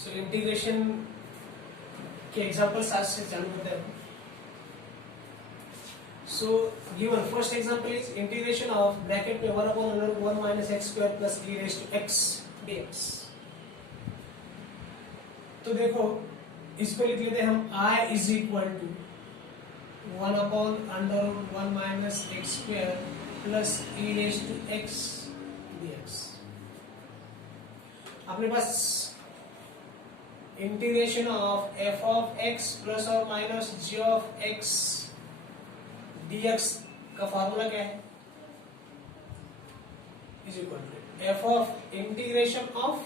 So integration के examples आज से चालू करते हैं। So given first example is integration of bracket में 1/√1 minus x square plus e raise to x dx। तो देखो इसको लिख लेते हैं हम I is equal to 1/√1 minus x square plus e raise to x dx। अपने पास integration of f of x plus और minus g of x dx का फॉर्मूला क्या है? Is equal to f of integration of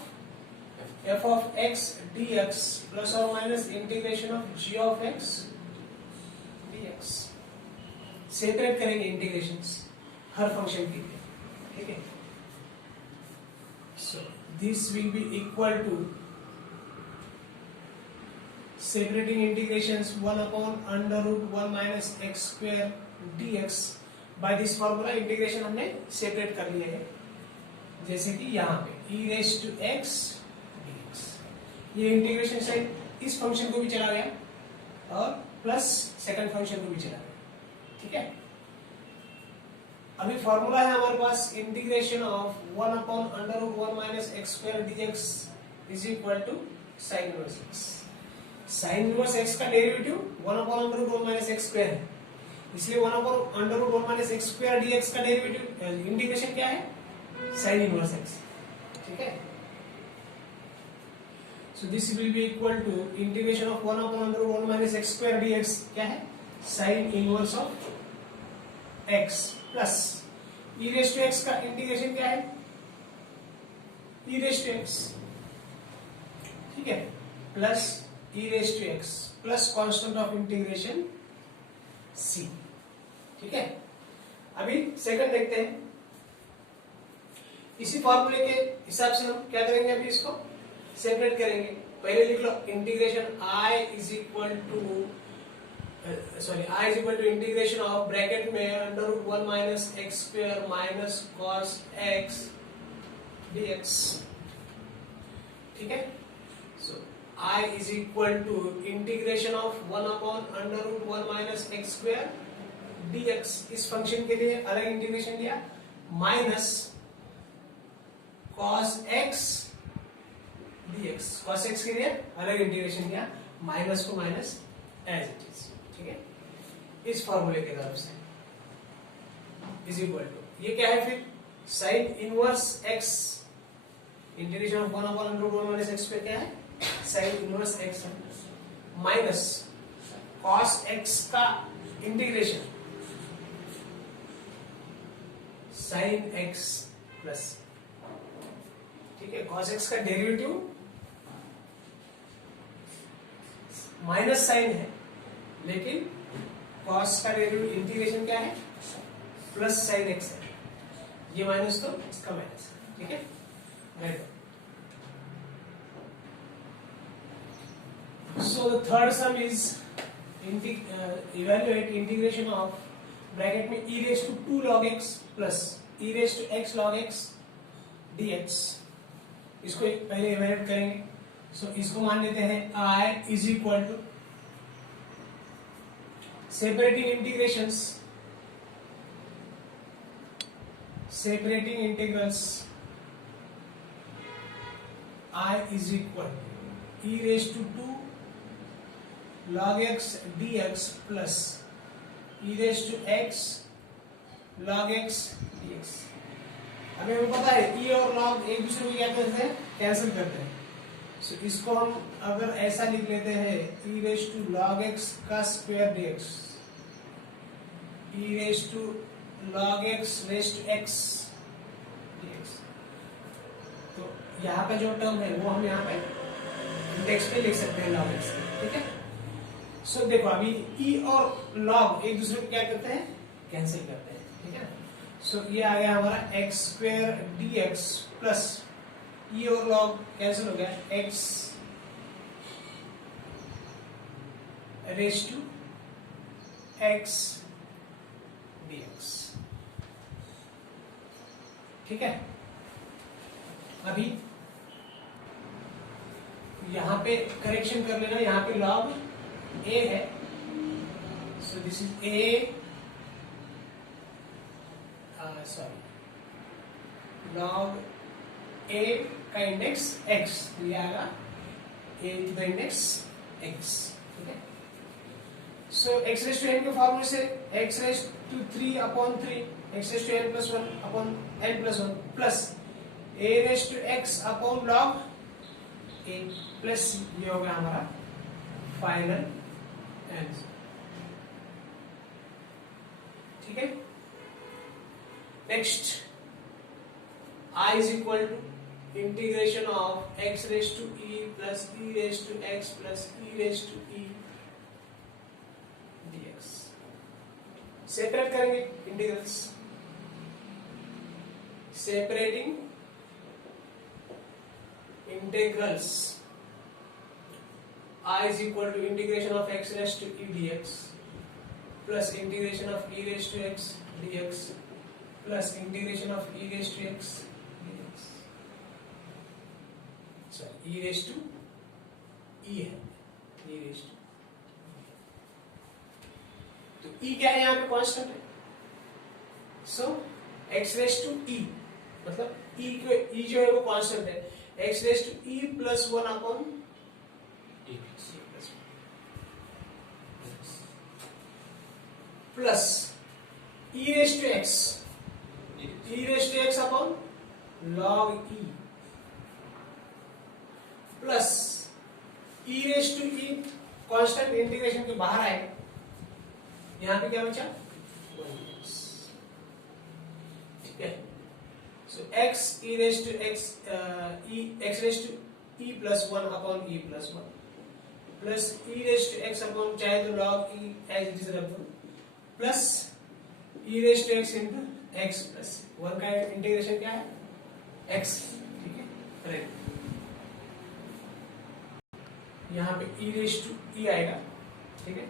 f of x dx plus और minus integration of g of x dx। Separate करेंगे integrations हर function के लिए, ठीक है। So this will be equal to separating integrations 1/√1 minus x square dx by this formula। Integration हमने separate कर लिए हैं, जैसे कि यहाँ पे e raise to x dx। ये इंटीग्रेशन साइड इस फंक्शन को भी चला गया और प्लस सेकंड फंक्शन को भी चला गया, ठीक है। अभी फॉर्मूला है हमारे पास integration of 1/√1 minus x square dx is equal to sine inverse x। Sine inverse x का डेरिवेटिव 1/√1 माइनस एक्स स्क्वायर है, इसलिए 1/√1 माइनस एक्स स्क्वायर dx का डेरिवेटिव इंटीग्रेशन क्या है? साइन इनवर्स x, ठीक है। So this will be equal to integration of 1/√1 minus x square dx क्या है? Sine inverse of x plus e raise to x का इंटीग्रेशन क्या है? e रेज़ टू x, ठीक है, plus e raise to x plus constant of integration c, ठीक है। अभी सेकंड देखते हैं। इसी फॉर्मूले के हिसाब से हम क्या करेंगे? अभी इसको सेपरेट करेंगे। पहले लिख लो integration I is equal to integration of bracket में √1 minus x square minus cos x dx, ठीक है। So I is equal to integration of 1/√1 minus x square dx। इस फंक्शन के लिए अलग इंटीग्रेशन लिया, minus cos x dx। cos x के लिए अलग इंटीग्रेशन लिया, माइनस को माइनस एज इट इज, ठीक है। इस फॉर्मूले के तरफ से इज इक्वल टू ये क्या है? फिर sign inverse x integration of 1/√1 minus x square क्या है? Sine inverse x minus cos x का इंटीग्रेशन साइन x प्लस, ठीक है। cos x का डेरिवेटिव माइनस साइन है, लेकिन cos का डेरिवेटिव इंटीग्रेशन क्या है? प्लस साइन x है। ये माइनस तो इसका माइनस, ठीक है। Right. So the third sum is evaluate integration of bracket में e raise to 2 log x plus e raise to x log x dx। इसको पहले इवेल्युएट करेंगे। सो इसको मान लेते हैं I is equal to separating integrations, separating integrals I is equal to e raise to 2 log x dx plus e raise to x log x dx। अभी हमें पता है e और log एक दूसरे को क्या करते हैं? कैंसिल करते हैं। सो इसको हम अगर ऐसा लिख लेते हैं e raise to log x का square dx, e raise to log x raise to x dx। तो यहाँ का जो टर्म है वो हम यहाँ पे इंडेक्स पे लिख सकते हैं log x, ठीक है। सो देखो अभी e और log एक दूसरे को क्या करते हैं? कैंसिल करते हैं, ठीक है। सो ये आ गया हमारा x square dx plus e और log कैंसिल हो गया, x raise to x dx, ठीक है। अभी यहाँ पे करेक्शन कर लेना, यहाँ पे log a है, so this is a, sorry, log a का इंडेक्स x, ये आएगा a to the index x, ठीक है। सो x रेज टू n के फॉर्मूले से x raise to 3 upon 3, x raise to n plus 1 upon n plus 1 plus a raise to x upon log a plus ये होगा हमारा फाइनल आंसर, ठीक है। Next I is equal to integration of x raised to e plus e raised to x plus e raised to e dx। Separate करेंगे integrals, separating integrals I is equal to integration of x raised to e dx plus integration of e raised to x dx plus integration of e raised to x dx, sorry e raised to e है, e raised to, तो e क्या है यहाँ पे constant है, सो x raised to e मतलब e जो है वो कांस्टेंट है, x raised to e plus 1 upon e plus e raised to x, e raised to x upon log e plus e raised to e constant integration के बाहर आएगा, यहां पे क्या बचा 1x, ठीक है। सो x e raised to x x raised to e plus 1 upon e plus 1 plus e raised to x upon चाहे तो log e as it is रख दो plus e raised to x into x plus 1 का integration क्या है x, ठीक है, correct. यहाँ पे e raised to e आएगा, ठीक है।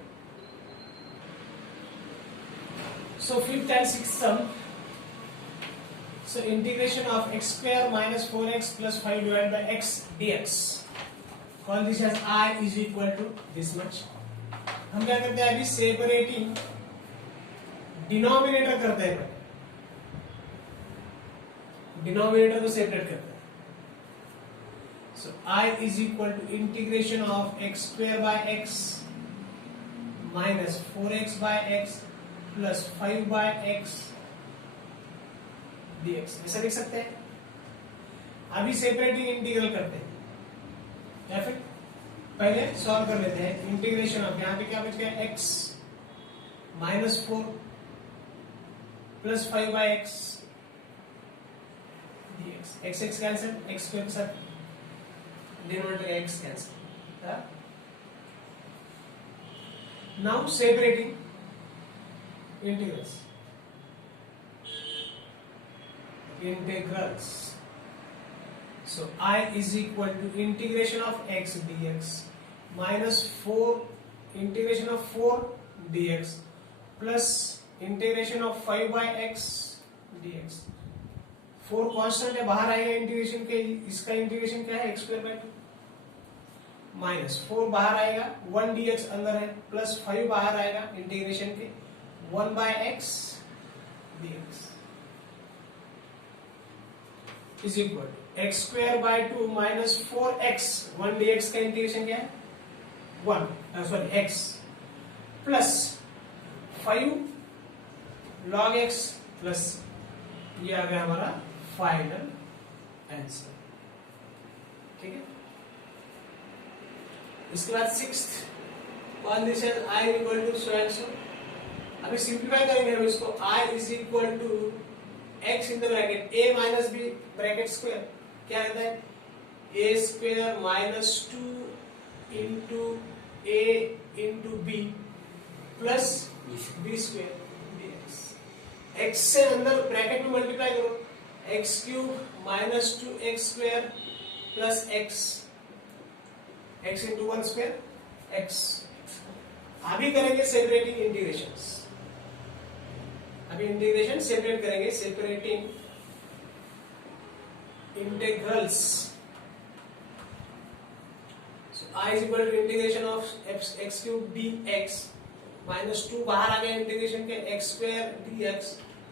So fifth and sixth sum, so integration of x square minus 4x plus 5 divided by x dx, call this as I is equal to this much। हम क्या करते हैं अभी, सेपरेटिंग डिनोमिनेटर करते हैं, डिनोमिनेटर को सेपरेट करते हैं। सो I is equal to integration of x square by x minus 4x by x plus 5 by x dx, ऐसा लिख सकते हैं। अभी सेपरेटिंग इंटीग्रल करते हैं, या फिर पहले सॉल्व कर लेते हैं। इंटीग्रेशन ऑफ, यहाँ पे क्या बच गया x minus 4 plus 5 by x dx, x x cancel, x square के साथ डिनोमिनेटर का x cancel. Now separating integrals, so I is equal to integration of x dx minus 4 integration of 4 dx plus integration of 5 by x dx। 4 constant है, बाहर आएगा integration के, इसका integration क्या है x स्क्वायर बाय 2 माइनस 4 बाहर आएगा, 1 dx अंदर है, प्लस 5 बाहर आएगा इंटीग्रेशन के 1 by x dx is equal to x square by 2 minus 4x, 1 dx का इंटीग्रेशन क्या है 1, sorry x plus 5 log x plus ये आ गया हमारा फाइनल आंसर, ठीक है। इसके बाद sixth one this is I equal to so and so. अभी सिंप्लीफाई करेंगे हम इसको, I is equal to x in the bracket a minus b bracket square, क्या रहता है a स्क्वायर minus 2 into a into b plus b square dx। x से अंदर ब्रैकेट में मल्टीप्लाई करो, x cube minus 2x square plus x into 1 square x। अभी करेंगे सेपरेटिंग इंटीग्रेशंस, अभी इंटीग्रेशन सेपरेट करेंगे, separating integrals I is equal to integration of x cube dx minus 2 बाहर आ गया इंटीग्रेशन के x square dx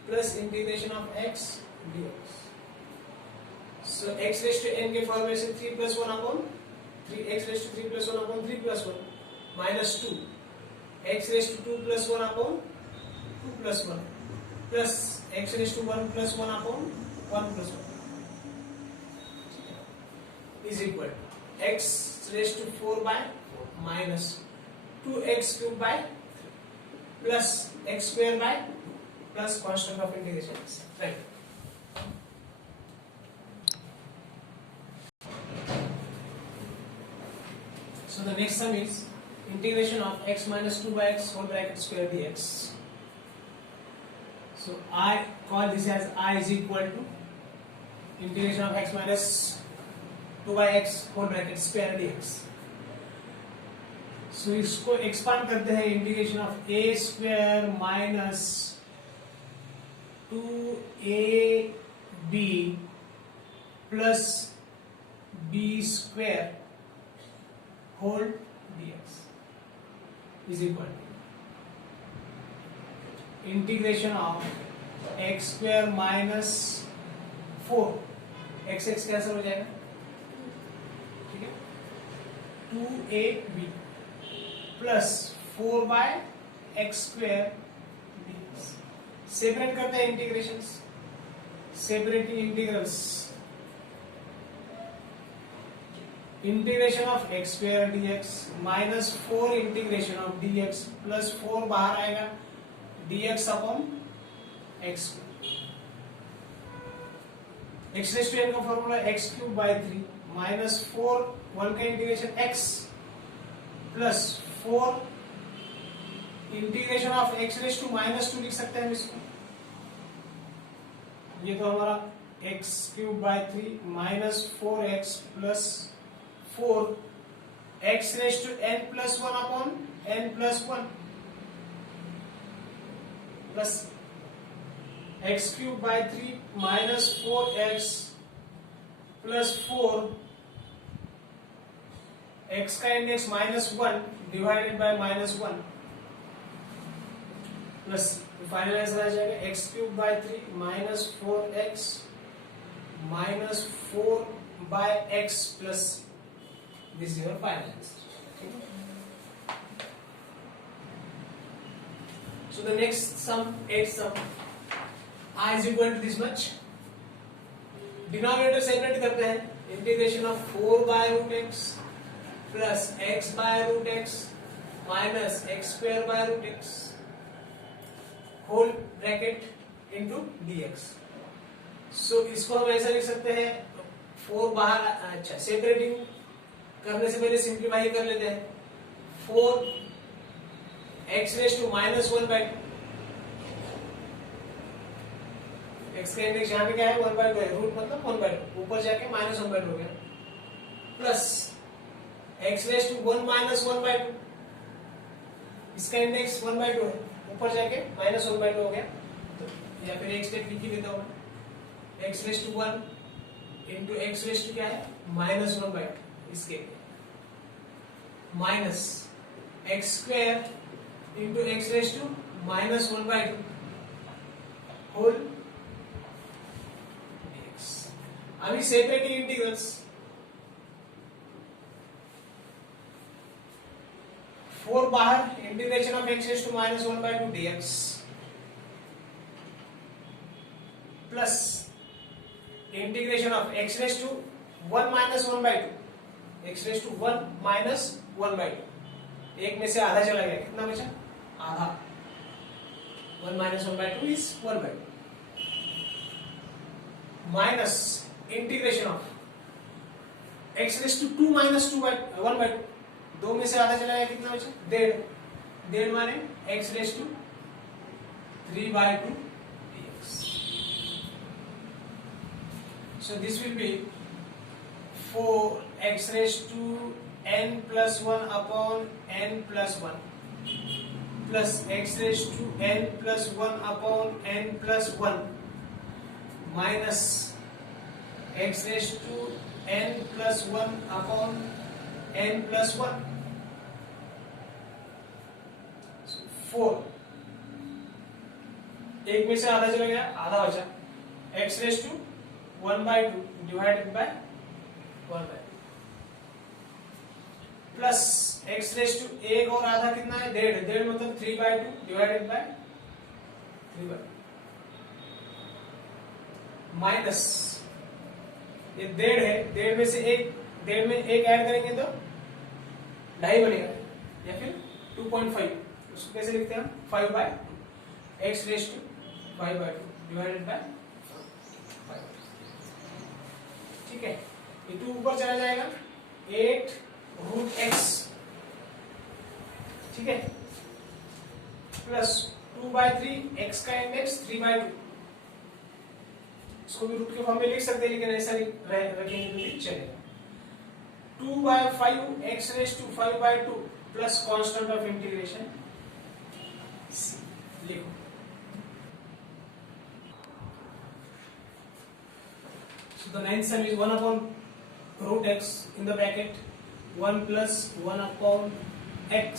plus integration of x dx. So x raised to n के form में से 3 plus 1 upon 3 x raised to 3 plus 1 upon 3 plus 1 minus 2 x raised to 2 plus 1 upon 2 plus 1 plus x raised to 1 plus 1 upon 1 plus 1 is equal to x raised to 4 by 4 minus 2x cube by 3 plus x square by plus constant of integration. Right. So the next sum is integration of x minus 2 by x whole bracket square dx. So I call this as I is equal to integration of x minus 2 by x whole bracket square dx. So इसको expand करते हैं integration of a स्क्वायर minus 2ab plus b square whole dx is equal to integration of x square minus 4 x x cancel हो जाएगा, ठीक है, 2ab plus 4 by x square dx. Separate करते हैं integrations, separating integrals. Integration of x square dx minus 4 integration of dx plus 4 बाहर आएगा dx upon x. x raise to n का formula x cube by 3 minus 4 1 का integration x plus 4 integration of x raise to minus 2 लिख सकते हैं हम इसको. ये तो हमारा x cube by 3 minus 4x plus 4 x raised to n plus 1 upon n plus 1 plus x cube by 3 minus 4x plus 4 x का index minus 1 divided by minus 1 plus final answer आ जाएगा x cube by 3 minus 4x minus 4 by x plus this is your final answer. So the next sum, 8th sum, I is equal to this much. Denominator separate करते हैं. Integration of 4 by root x plus x by root x minus x square by root x whole bracket into dx. So इसको हम ऐसा लिख सकते हैं, 4 बाहर, अच्छा, सेपरेटिंग करने से पहले सिंप्लीफाई कर लेते हैं. 4 x raise to minus 1 by 2, x का इंडेक्स यहाँ पे क्या है 1 बाय 2 है, रूट मतलब 1 बाय 2, ऊपर जाके माइनस 1 बाय 2 हो गया, plus x raise to 1 minus 1 by 2, इसका इंडेक्स 1 बाय 2 है, ऊपर जाके माइनस 1 बाय 2 हो गया. तो या फिर एक स्टेप लिख ही देता हूँ, x raise to 1 into x raise to क्या है माइनस 1 बाय 2, इसके minus x square into x raise to minus 1 by 2 whole dx. अभी सेपरेटिंग इंटीग्रल्स, 4 बाहर, integration of x raise to minus 1 by 2 dx plus integration of x raise to 1 minus 1 by 2, x raise to 1 minus 1 by 2, एक में से आधा चला गया, कितना बचा आधा, 1 minus 1 by 2 is 1 by 2 minus integration of x raise to 2 minus 2 by 1 by 2, 2 में से आधा चला गया, कितना बचा 1.5 माने x raise to 3 by 2 dx. So this will be 4x raised to n plus 1 upon n plus 1 plus x raised to n plus 1 upon n plus 1 minus x raised to n plus 1 upon n plus 1 4, एक में से आधा चला गया, आधा बचा, x raise to 1/2 divided by 1/2 plus x raise to एक और आधा कितना है, 1.5 मतलब 3/2 डिवाइडेड बाय 3/2 माइनस ये 1.5 है, 1.5 में से एक, 1.5 में एक ऐड करेंगे तो 2.5 बनेगा, या फिर 2.5, उसको कैसे लिखते हैं हम, 5/2 x raise to 5/2 divided by 5, ठीक है। ये 2 ऊपर चला जाएगा, 8√x, ठीक है, प्लस 2/3 x का इंडेक्स 3/2, इसको भी रूट के फॉर्म में लिख सकते हैं, लेकिन ऐसा रखेंगे तो भी चलेगा। 2/5 x raise to 5/2 plus constant of integration लिखो। So the ninth sum is 1/√x in the bracket 1 plus 1/x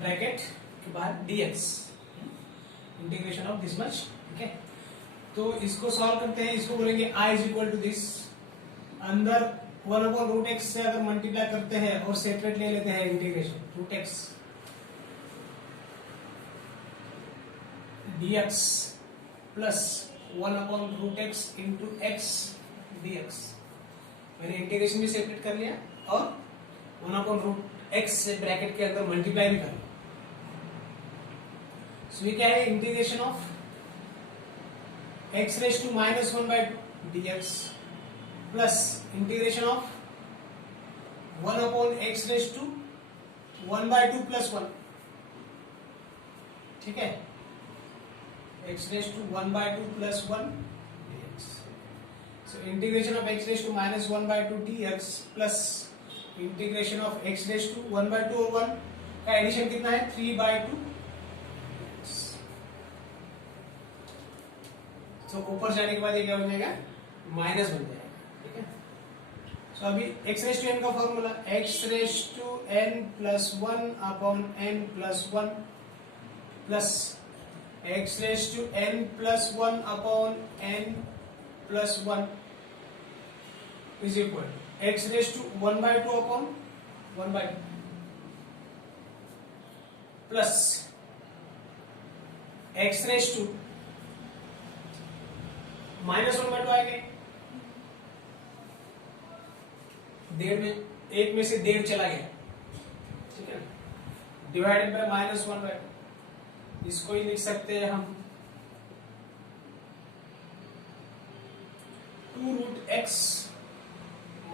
bracket के बाद dx, integration of this much, ठीक है। तो इसको सॉल्व करते हैं, इसको बोलेंगे i is equal to this, अंदर 1/√x से अगर मल्टीप्लाई करते हैं और सेपरेट ले लेते हैं integration, √x dx plus 1/√x into x dx, मैंने इंटीग्रेशन भी सेपरेट कर लिया और 1/√x से ब्रैकेट के अंदर मल्टीप्लाई भी कर लिया। सो ये क्या है, integration of x raise to -1/2 dx plus integration of 1/x raise to 1/2 plus 1, ठीक है, x raise to 1/2 plus 1 dx। So integration of x raise to -1/2 dx plus integration of x raise to 1/2 और 1 का addition कितना है, 3/2। तो ऊपर जाने के बाद ये क्या हो जाएगा, माइनस बन जाएगा, ठीक है। सो अभी x रेज टू n का formula, x raise to n plus 1/n plus 1 plus x raise to n plus 1/n plus 1 is equal x raise to 1/2/1/2 plus x raise to -1/2 आएंगे, 1.5 में, एक में से 1.5 चला गया, ठीक है, डिवाइडेड बाय -1/2, इसको ही लिख सकते हैं हम 2√x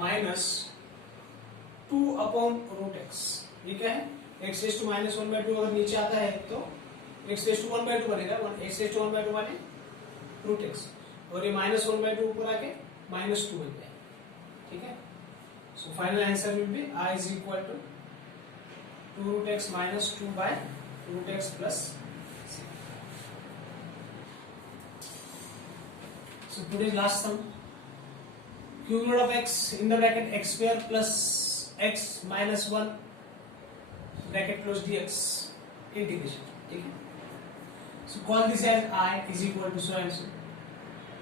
माइनस 2/√x, ये क्या है, x रेज टू -1/2 अगर नीचे आता है तो x रेज टू 1/2 बनेगा, x रेज टू 1/2 माने √x, और ये -1/2 ऊपर आके -2 बन जाए, ठीक है। So final answer will be i is equal to 2√x minus 2/√x plus. So today's last sum, cube root of x in the bracket x square plus x minus 1 bracket close dx integration, ठीक है। So call this as I is equal to so and so।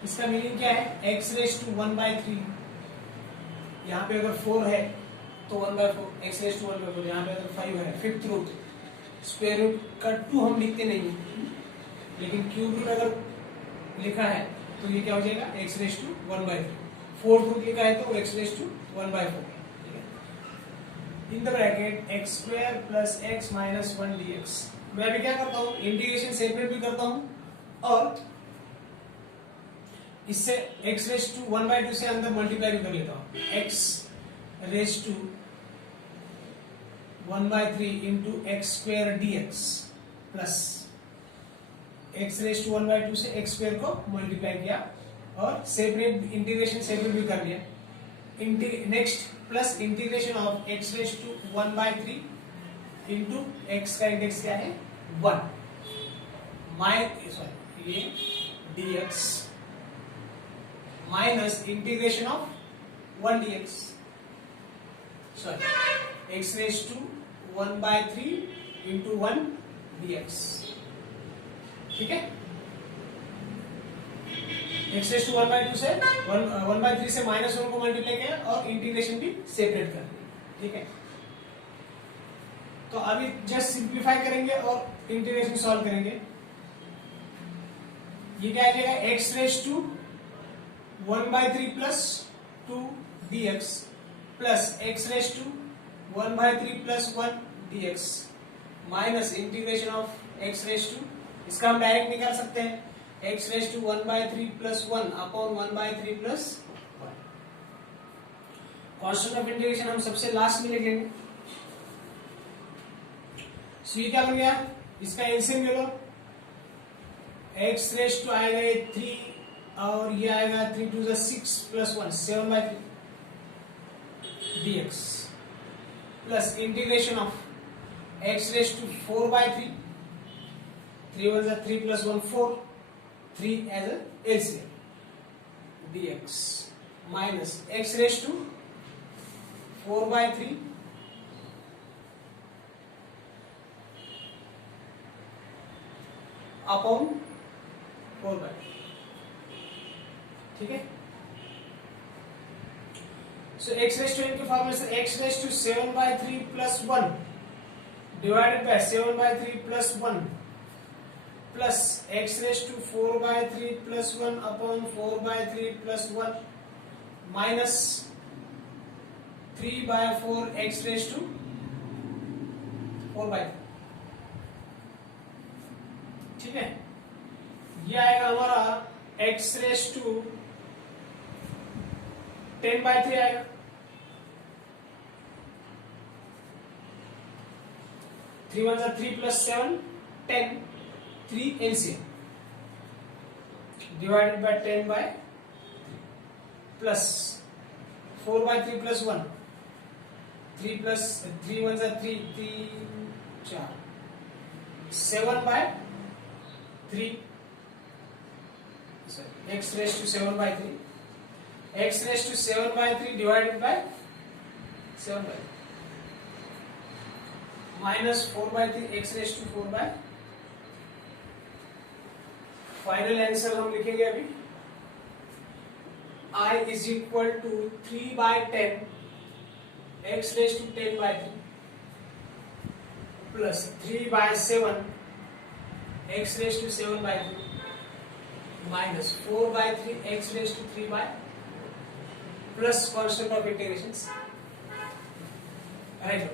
इसका meaning क्या है, x raise to 1/3, यहाँ पे अगर 4 है तो 1/4, x रेज टू 1/4, यहाँ पे अगर 5 है, फिफ्थ रूट, स्क्वायर रूट का 2 हम लिखते नहीं है, लेकिन क्यूब रूट अगर लिखा है तो ये क्या हो जाएगा, x raise to 1/3, fourth root लिखा है तो x रेज टू 1/4, ठीक है। In the bracket x square plus x minus 1 dx, मैं अभी क्या करता हूँ, इंटीग्रेशन सेपरेट भी करता हूँ और इससे x रेज टू 1/2 से अंदर मल्टीप्लाई भी कर लेता हूँ, x raise to 1/3 into x square dx plus x raise to 1/2 से x स्क्वायर को मल्टीप्लाई किया और सेपरेट इंटीग्रेशन सेपरेट भी कर लिया। Next plus integration of x raise to 1/3 into x का इंडेक्स क्या है 1, ये dx minus integration of 1 dx, sorry x raise to 1/3 into 1 dx। ठीक है, x रेज टू 1/2 से 1/3 से -1 को मल्टीप्लाई किया और इंटीग्रेशन भी सेपरेट कर दिया। ठीक है, तो अभी जस्ट सिंप्लीफाई करेंगे और इंटीग्रेशन सॉल्व करेंगे। ये क्या आ जाएगा, x raise to 1/3 plus 2 dx plus x raise to 1/3 plus 1 dx minus integration of x raise to, इसका हम डायरेक्ट निकाल सकते हैं, x raise to 1/3 plus 1 upon 1/3 plus 1। Constant of integration हम सबसे लास्ट में लिखेंगे। सो ये क्या बन गया, इसका एलसीएम ले लो, x रेज टू आएगा ये 3 और ये आएगा 3 2 6 plus 1 7/3 dx plus integration of x raise to 4/3 3 1 3 plus 1 4 3 as LCM dx minus x raise to 4/3 upon 4/3। ठीक है, सो x रेज टू n के फॉर्मूले से x raise to 7/3 plus 1 divided by 7/3 plus 1 plus x raise to 4/3 plus 1 upon 4/3 plus 1 minus 3/4 x raise to 4/3। ठीक है, ये आएगा हमारा x रेज टू 10/3 आएगा। Three 1 3 plus 7 10 3 LCM divided by 10/3 plus 4/3 plus 1 3 plus 3 1 3 3 4 7/3 x raise to 7/3 x raise to 7/3 divided by 7/3 minus 4/3 x raise to 4/। Final answer हम लिखेंगे अभी, I is equal to 3/10 x raise to 10/3 plus 3/7 x raise to 7/3 minus 4/3 x raise to 3/, plus constant of integration right.